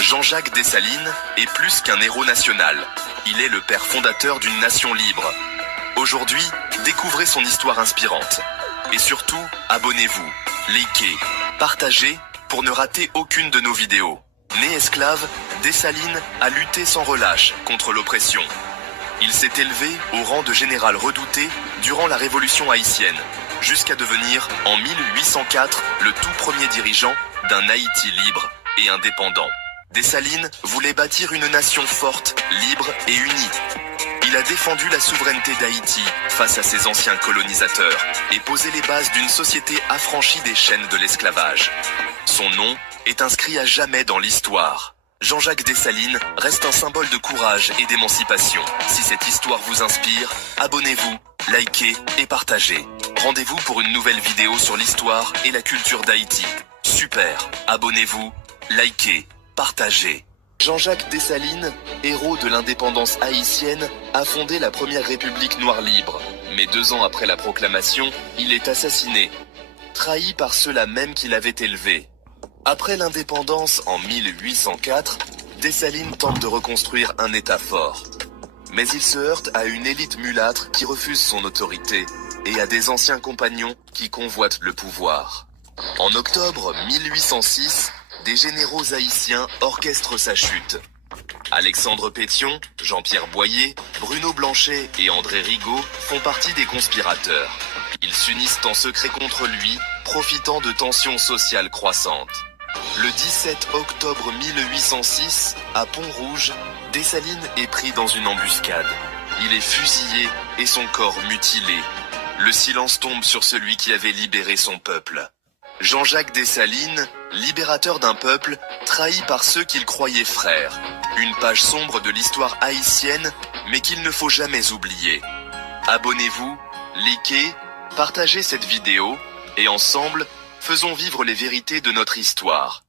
Jean-Jacques Dessalines est plus qu'un héros national. Il est le père fondateur d'une nation libre. Aujourd'hui, découvrez son histoire inspirante. Et surtout, abonnez-vous, likez, partagez pour ne rater aucune de nos vidéos. Né esclave, Dessalines a lutté sans relâche contre l'oppression. Il s'est élevé au rang de général redouté durant la Révolution haïtienne, jusqu'à devenir, en 1804, le tout premier dirigeant d'un Haïti libre et indépendant. Dessalines voulait bâtir une nation forte, libre et unie. Il a défendu la souveraineté d'Haïti face à ses anciens colonisateurs et posé les bases d'une société affranchie des chaînes de l'esclavage. Son nom est inscrit à jamais dans l'histoire. Jean-Jacques Dessalines reste un symbole de courage et d'émancipation. Si cette histoire vous inspire, abonnez-vous, likez et partagez. Rendez-vous pour une nouvelle vidéo sur l'histoire et la culture d'Haïti. Super, abonnez-vous, likez, partagez. Jean-Jacques Dessalines, héros de l'indépendance haïtienne, a fondé la première république noire libre. Mais 2 ans après la proclamation, il est assassiné, trahi par ceux-là même qui l'avaient élevé. Après l'indépendance en 1804, Dessalines tente de reconstruire un État fort. Mais il se heurte à une élite mulâtre qui refuse son autorité et à des anciens compagnons qui convoitent le pouvoir. En octobre 1806, des généraux haïtiens orchestrent sa chute. Alexandre Pétion, Jean-Pierre Boyer, Bruno Blanchet et André Rigaud font partie des conspirateurs. Ils s'unissent en secret contre lui, profitant de tensions sociales croissantes. Le 17 octobre 1806, à Pont-Rouge, Dessalines est pris dans une embuscade. Il est fusillé et son corps mutilé. Le silence tombe sur celui qui avait libéré son peuple. Jean-Jacques Dessalines, libérateur d'un peuple, trahi par ceux qu'il croyait frères. Une page sombre de l'histoire haïtienne, mais qu'il ne faut jamais oublier. Abonnez-vous, likez, partagez cette vidéo, et ensemble, faisons vivre les vérités de notre histoire.